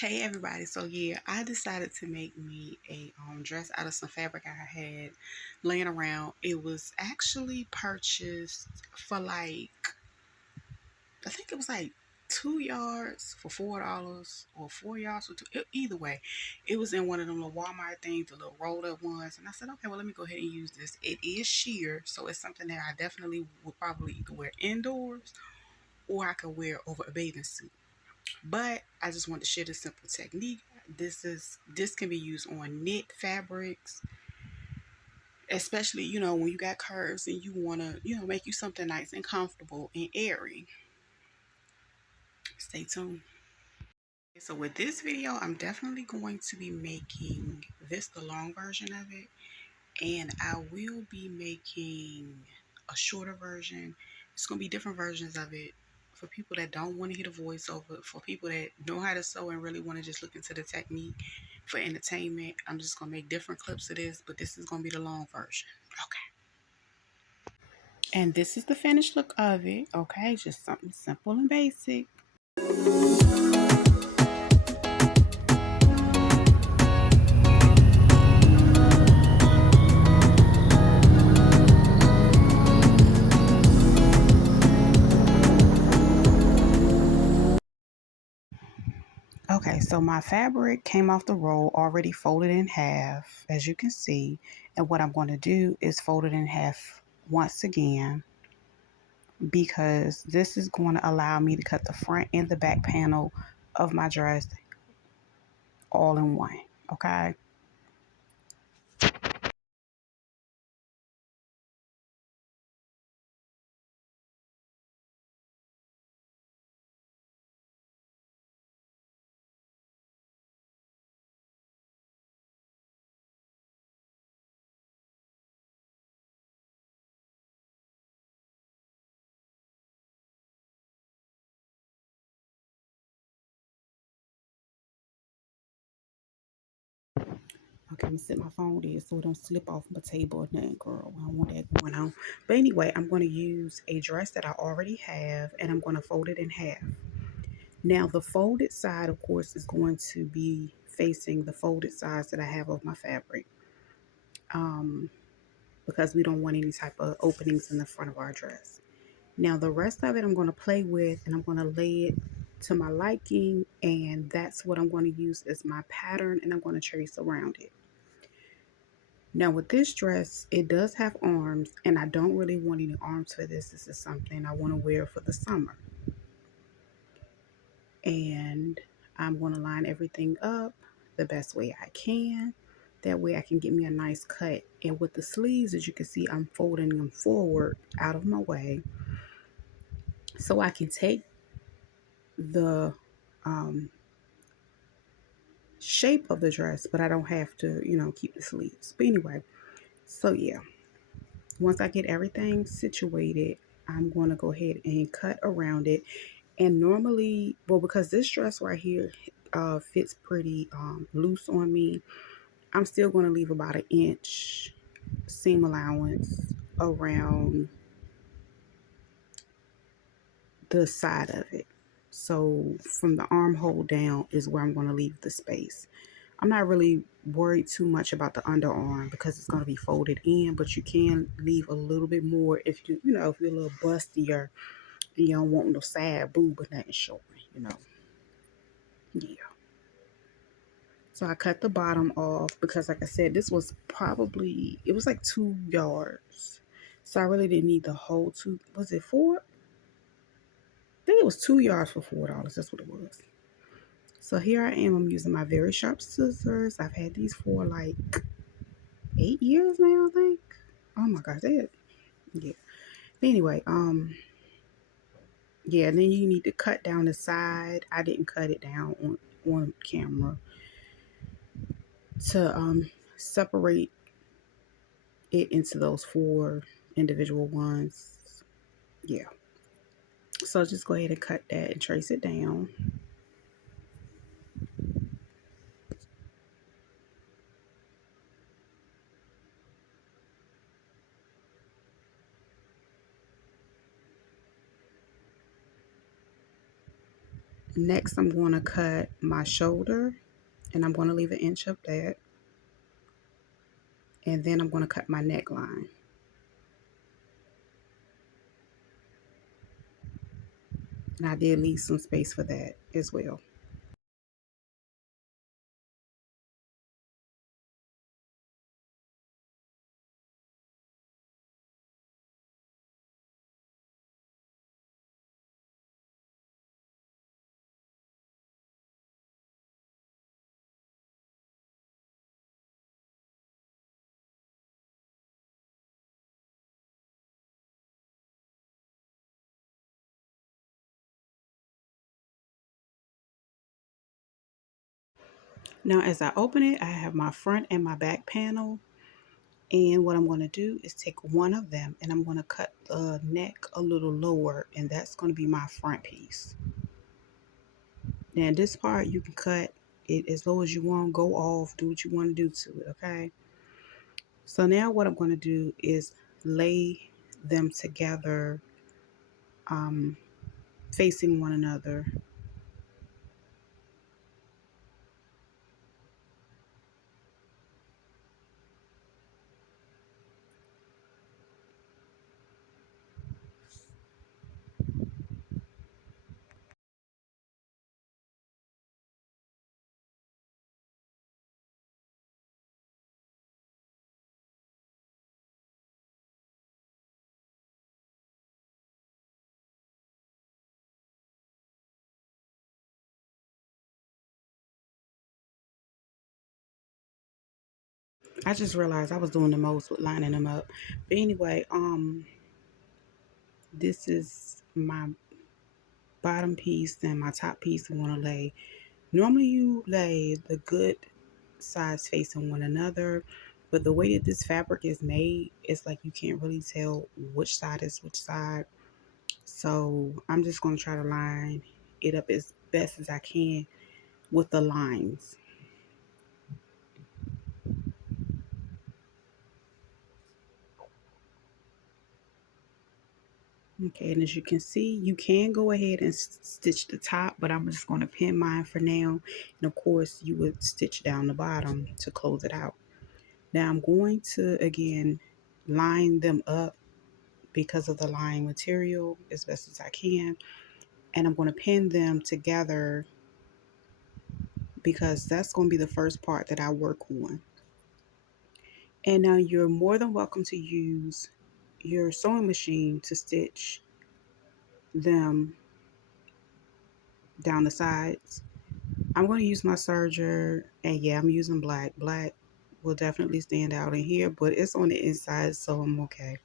Hey everybody, so yeah, I decided to make me a dress out of some fabric I had laying around. It was actually purchased for I think it was like 2 yards for $4 or 4 yards for two. Either way, it was in one of them little Walmart things, the little rolled up ones. And I said, okay, well, let me go ahead and use this. It is sheer, so it's something that I definitely would probably either wear indoors or I could wear over a bathing suit. But I just want to share this simple technique. This can be used on knit fabrics, especially when you got curves and you want to make you something nice and comfortable and airy. Stay tuned. So with this video, I'm definitely going to be making this the long version of it, and I will be making a shorter version. It's going to be different versions of it for people that don't want to hear the voiceover, for people that know how to sew and really want to just look into the technique for entertainment. I'm just going to make different clips of this, but this is going to be the long version. Okay. And this is the finished look of it. Okay, just something simple and basic. Okay, so my fabric came off the roll already folded in half, as you can see. And what I'm going to do is fold it in half once again, because this is going to allow me to cut the front and the back panel of my dress all in one. Okay. Okay, I'm gonna set my phone there so it don't slip off my table or nothing, girl. I don't want that going on. But anyway, I'm going to use a dress that I already have, and I'm going to fold it in half. Now, the folded side, of course, is going to be facing the folded sides that I have of my fabric, um, because we don't want any type of openings in the front of our dress. Now, the rest of it I'm going to play with, and I'm going to lay it to my liking, and that's what I'm going to use as my pattern, and I'm going to trace around it. Now with this dress, it does have arms, and I don't really want any arms for this. This is something I want to wear for the summer. And I'm going to line everything up the best way I can. That way I can get me a nice cut. And with the sleeves, as you can see, I'm folding them forward out of my way, so I can take the um, shape of the dress, but I don't have to, keep the sleeves. But anyway, so yeah. Once I get everything situated, I'm going to go ahead and cut around it. And normally, well, because this dress right here fits pretty loose on me, I'm still going to leave about an inch seam allowance around the side of it. So from the armhole down is where I'm going to leave the space. I'm not really worried too much about the underarm because it's going to be folded in, but you can leave a little bit more if if you're a little bustier and you don't want no side boob or nothing showing, Yeah. So I cut the bottom off because, like I said, this was it was like 2 yards. So I really didn't need the whole two. Was it four? I think it was 2 yards for $4. That's what it was. So here I am. I'm using my very sharp scissors. I've had these for like 8 years now, I think. Oh my gosh, yeah. But anyway, yeah, and then you need to cut down the side. I didn't cut it down on camera to separate it into those four individual ones. Yeah. So just go ahead and cut that and trace it down. Next, I'm going to cut my shoulder, and I'm going to leave an inch of that. And then I'm going to cut my neckline. And I did leave some space for that as well. Now, as I open it, I have my front and my back panel. And what I'm going to do is take one of them and I'm going to cut the neck a little lower, and that's going to be my front piece. Now, this part you can cut it as low as you want, go off, do what you want to do to it, okay? So now what I'm going to do is lay them together, um, facing one another. I just realized I was doing the most with lining them up. But anyway, this is my bottom piece and my top piece I want to lay. Normally you lay the good sides facing one another, but the way that this fabric is made, it's like you can't really tell which side is which side. So I'm just going to try to line it up as best as I can with the lines. Okay, and as you can see, you can go ahead and stitch the top, but I'm just going to pin mine for now. And of course, you would stitch down the bottom to close it out. Now I'm going to, again, line them up because of the line material as best as I can. And I'm going to pin them together because that's going to be the first part that I work on. And now you're more than welcome to use your sewing machine to stitch them down the sides. I'm going to use my serger, and yeah, I'm using black. Black will definitely stand out in here, but it's on the inside, so I'm okay.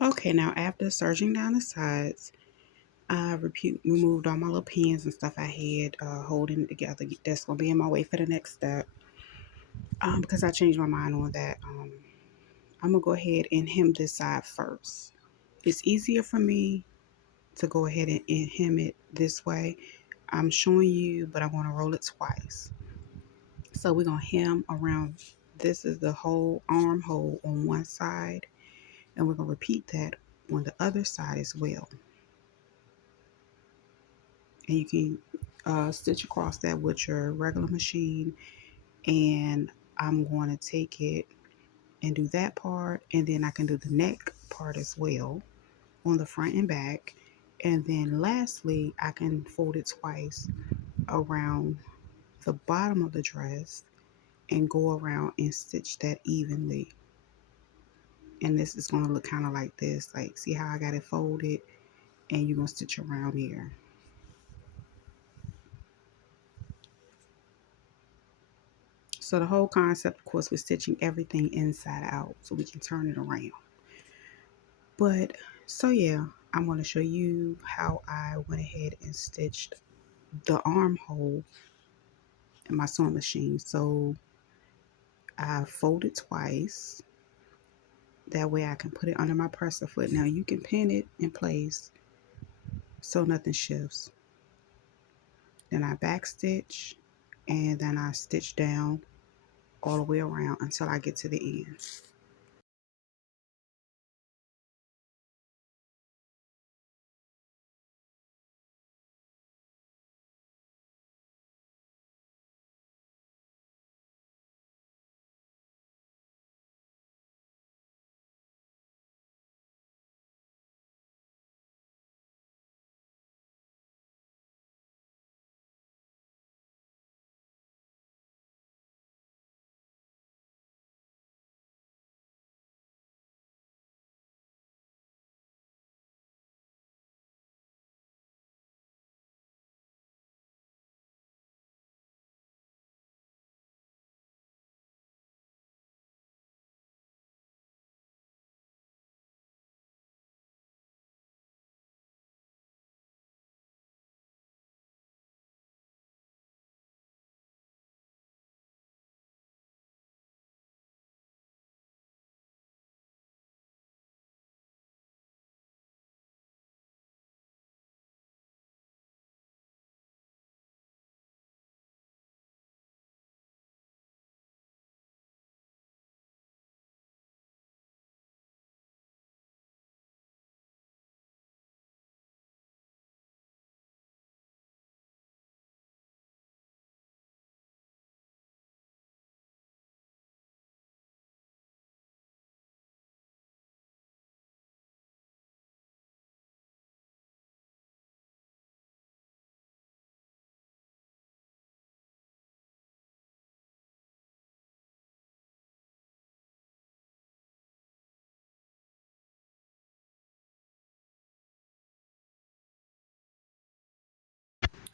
Okay, now after serging down the sides, I removed all my little pins and stuff I had holding it together. That's going to be in my way for the next step because I changed my mind on that. I'm going to go ahead and hem this side first. It's easier for me to go ahead and hem it this way. I'm showing you, but I'm going to roll it twice. So we're going to hem around. This is the whole armhole on one side, and we're going to repeat that on the other side as well. And you can stitch across that with your regular machine, and I'm going to take it and do that part, and then I can do the neck part as well on the front and back, and then lastly I can fold it twice around the bottom of the dress and go around and stitch that evenly. And this is going to look kind of like this, like see how I got it folded, and you're going to stitch around here. So the whole concept, of course, we're stitching everything inside out so we can turn it around. But so yeah, I'm going to show you how I went ahead and stitched the armhole in my sewing machine. So I folded twice. That way I can put it under my presser foot. Now you can pin it in place so nothing shifts. Then I back stitch and then I stitch down all the way around until I get to the end.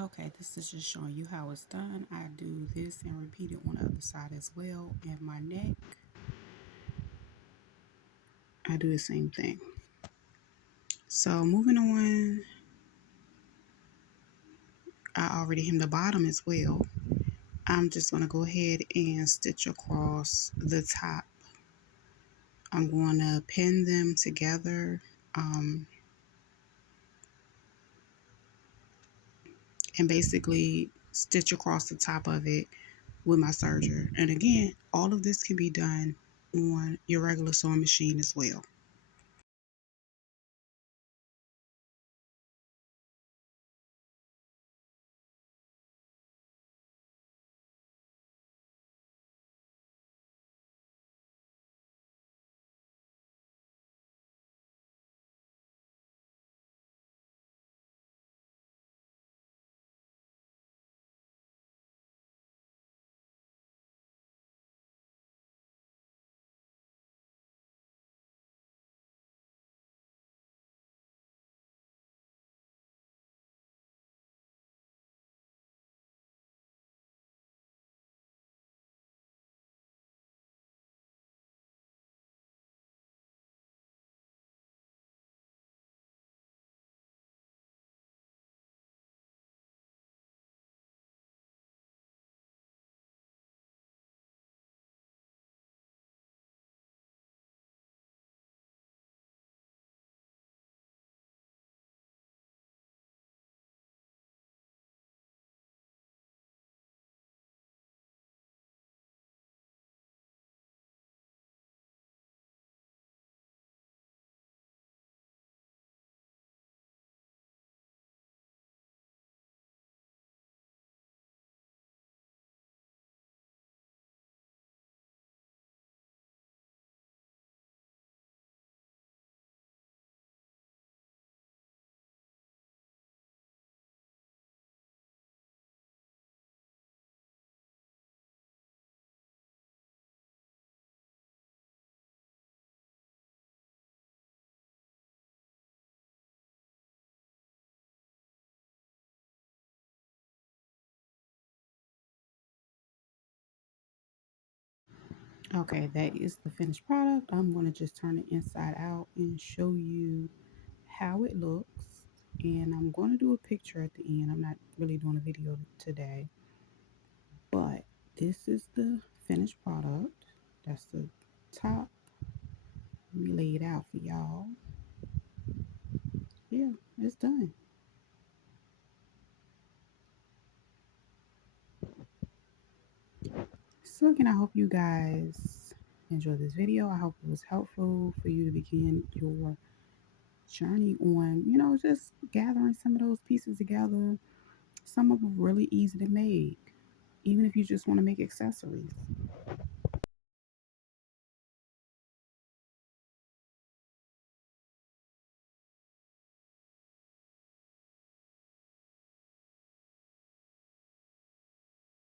Okay, this is just showing you how it's done. I do this and repeat it on the other side as well. And my neck, I do the same thing. So moving on, I already hemmed the bottom as well. I'm just going to go ahead and stitch across the top. I'm going to pin them together and basically stitch across the top of it with my serger. And again, all of this can be done on your regular sewing machine as well. Okay, that is the finished product. I'm going to just turn it inside out and show you how it looks. And I'm going to do a picture at the end. I'm not really doing a video today, but this is the finished product. That's the top. Let me lay it out for y'all. Yeah, it's done. So again, I hope you guys enjoyed this video. I hope it was helpful for you to begin your journey on, just gathering some of those pieces together. Some of them really easy to make, even if you just want to make accessories.